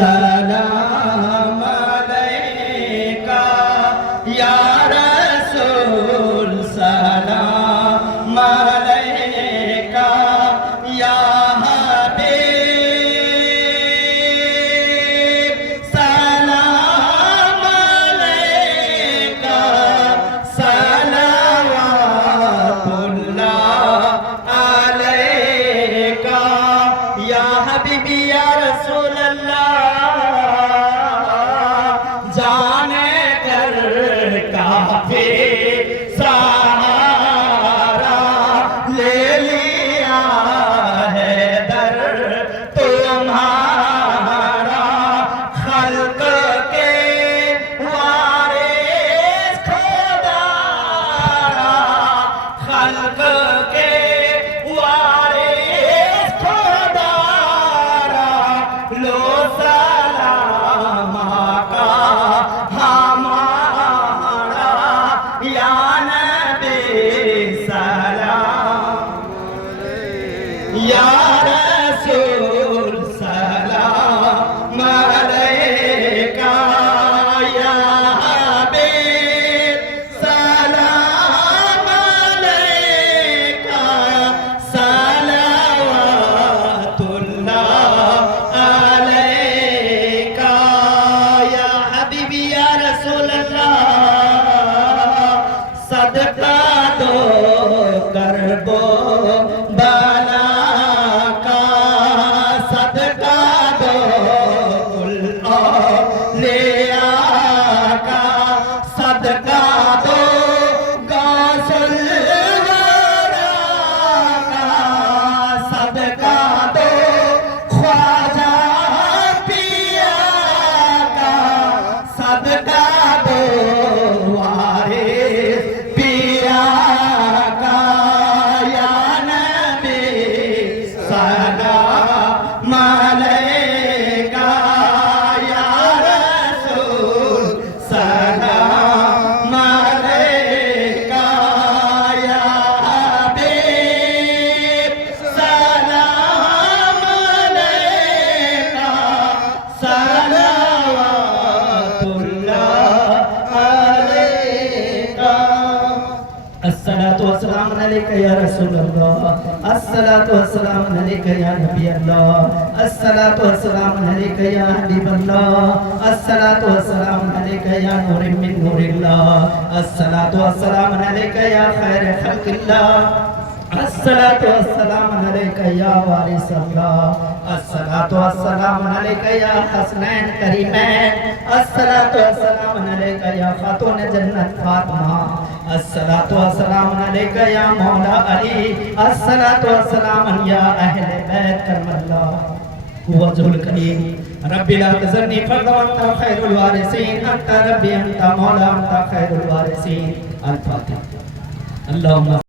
सलाम अलैका या रसूल सलाम अलैका या हबीब सलाम अलैका सलावतुल्लाह अलैका या हबीबी या रसूल जाने कर काफी सहारा ले लिया है दर तुम्हारा खल्क के वारिस खुदारा खल्क के वारिस खुदारा लो या रसूल सलाम अलैका या हबीब सलाम अलैका सलावतुल्लाह अलैका या हबीबी या रसूल अल्लाह सदका दो करबो सदका दो गौसल वाला का सदका दो ख्वाजा पिया का सदका दो वारिस पिया का या नबी सलाम अलैका या रसूल सलाम अलैका या हबीब सलाम अलैका सलावतुल्लाह अलैका अस्सलातु वस्सलामु अलैका या रसूल अल्लाह अस्सलातु वस्सलामु अलैका या नबी अल्लाह अस्सलातु वस्सलामु अलैका या हबीब अल्लाह अस्सलातु वस्सलामु अलैका या नूर मिन नूरिल्लाह अस्सलातु वस्सलामु अलैका या खैर खल्किल्लाह अस्सलातु वस्सलामु अलैका या वारिस अल्लाह अस्सलातु वस्सलामु अलैका या हसनैन करीमैन अस्सलातु वस्सलामु अलैका या खातून जन्नत फातिमा अस्सलातु वस्सलामु अलैका या मौला अली अस्सलातु वस्सलामु या अहले बैत करमल्लाह वजहुल करीम रब्बी ला तज़रनी फर्दा व अंता खैरुल वारिसीन अंता रब्बी अंता मौला अंता खैरुल वारिसीन अल फातिहा अल्लाहुम्मा